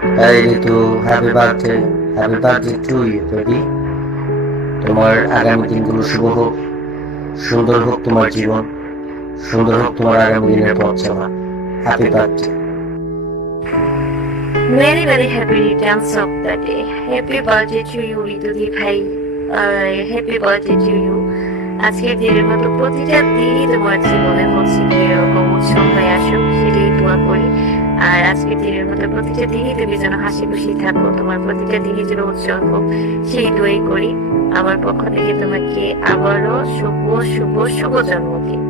এই Ritu, happy birthday to you baby. তোমার আগামী দিনগুলো শুভ হোক, সুন্দর হোক তোমার জীবন, সুন্দর হোক তোমার আগামী দিনের পথ চলা। Happy birthday. Very very happy returns of the day. Happy birthday to you ঋতুদি ভাই। Happy birthday to you. আজকের দিনের মতো প্রতিটা দিনই তোমার জীবনে হচ্ছে কি এরকম উৎসব হয়ে আসুক, সেটাই দোয়া করি। আর আজকের দিনের মতো প্রতিটা দিনই তুমি যেন হাসি খুশি থাকো, তোমার প্রতিটা দিনই যেন উৎসব হোক, সেই দোয়াই করি। আমার পক্ষ থেকে তোমাকে আবারও শুভ শুভ শুভ জন্মদিন।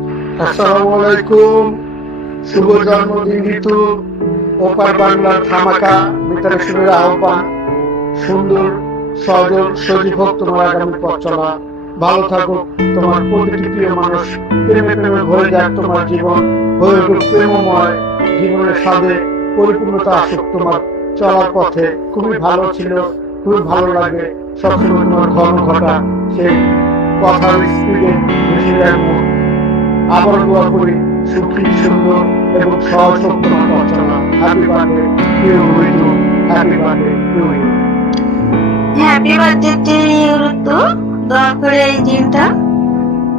আসসালামু আলাইকুম। শুভ জন্মদিন ঋতু। ওপার বাংলার ধামাকা ভিতরে শুভের আহ্বান। সুন্দর সজল সজীব হোক তোমার আগামী পথ চলা। ভালো থাকুক তোমার প্রতিটি প্রিয় মানুষ, প্রেমে প্রেমে ভরে যাক তোমার জীবন, হয়ে উঠুক প্রেমময়, জীবনের স্বাদে পরিপূর্ণতা আসুক তোমার চলার পথে। খুবই ভালো ছিল, খুবই ভালো লাগে সবসময় তোমার ঘন ঘটা সেই কথার স্পিডে মিশে যায় মন। আবার দোয়া করি সুখী সুন্দর এবং সহজ হোক তোমার পথ চলা। Happy birthday to you, happy birthday to you. Happy birthday to you Ritu. দোয়া করে এই দিনটা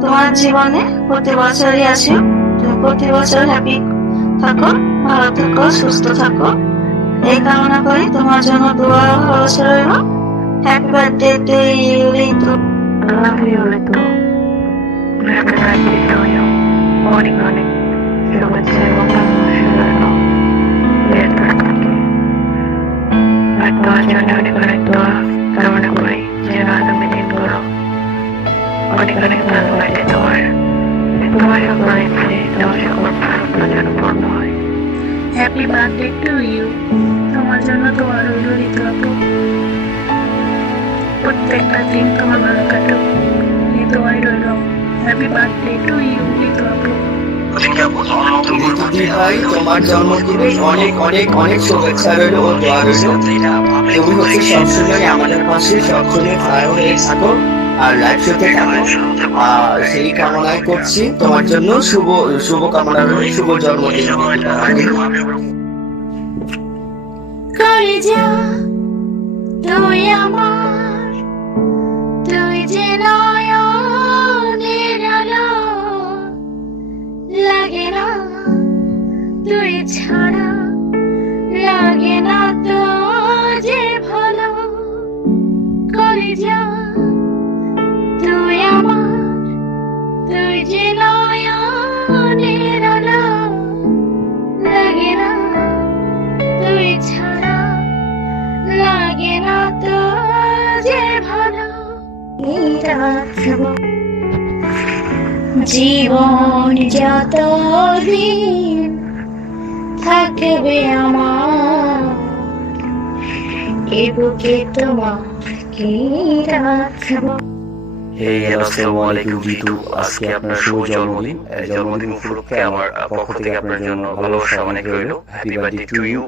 তোমার জীবনে প্রতি বছরই আসে। তুমি প্রতি বছর হ্যাপি থাকো, ভালো থাকো, সুস্থ থাকো, এই কামনা করি। তোমার জন্য দোয়া ভালোবাসা রইল। Happy birthday to you Ritu. love you Ritu. Happy birthday to you. অনেক অনেক শুভেচ্ছা এবং ভালোবাসা রইল ঋতুর প্রতি। আর তোমার জন্য অনেক অনেক দোয়া কামনা করি যেন আগামী দিনগুলো অনেক অনেক ভালো লাগে তোমার সকল ইচ্ছে, তোমার সকল প্রার্থনা যেন পূর্ণ হয়। Happy birthday to you. তোমার জন্য দোয়া রইল ঋতু আপু। প্রত্যেকটা দিন তোমার ভালো কাটুক, এই দোয়াই রইল। হ্যাপি বার্থডে টু ইউ ঋতু আপু। ঋতুদি ভাই, তোমার জন্মদিনে অনেক অনেক অনেক শুভেচ্ছা রইল ও দোয়া রইল। তুমি হচ্ছে সবসময় আমাদের পাশে, সবসময় ভালো হয়ে থাকো আর লাইফ শোতে থাকো। আর সেই কামনাই করছি তোমার জন্য। শুভ শুভ কামনা রইল, শুভ জন্মদিন। করে যা তুই আমার, তুই যে নয়নের আলো, লাগে না তুই ছাড়া, লাগে না তো যে ভালো। করে যা তুই আমার, তুই যে নয়নের আলো, লাগে না তুই ছাড়া, লাগে না তো যে ভালো। জীবন যত দিন থাকবে আমার, এ বুকে তোমাকে রাখবো। আসসালামু আলাইকুম ঋতু। আজকে আপনার শুভ জন্মদিন। জন্মদিন উপলক্ষে আমার পক্ষ থেকে আপনার জন্য ভালোবাসা অনেক রইল। Happy birthday to you.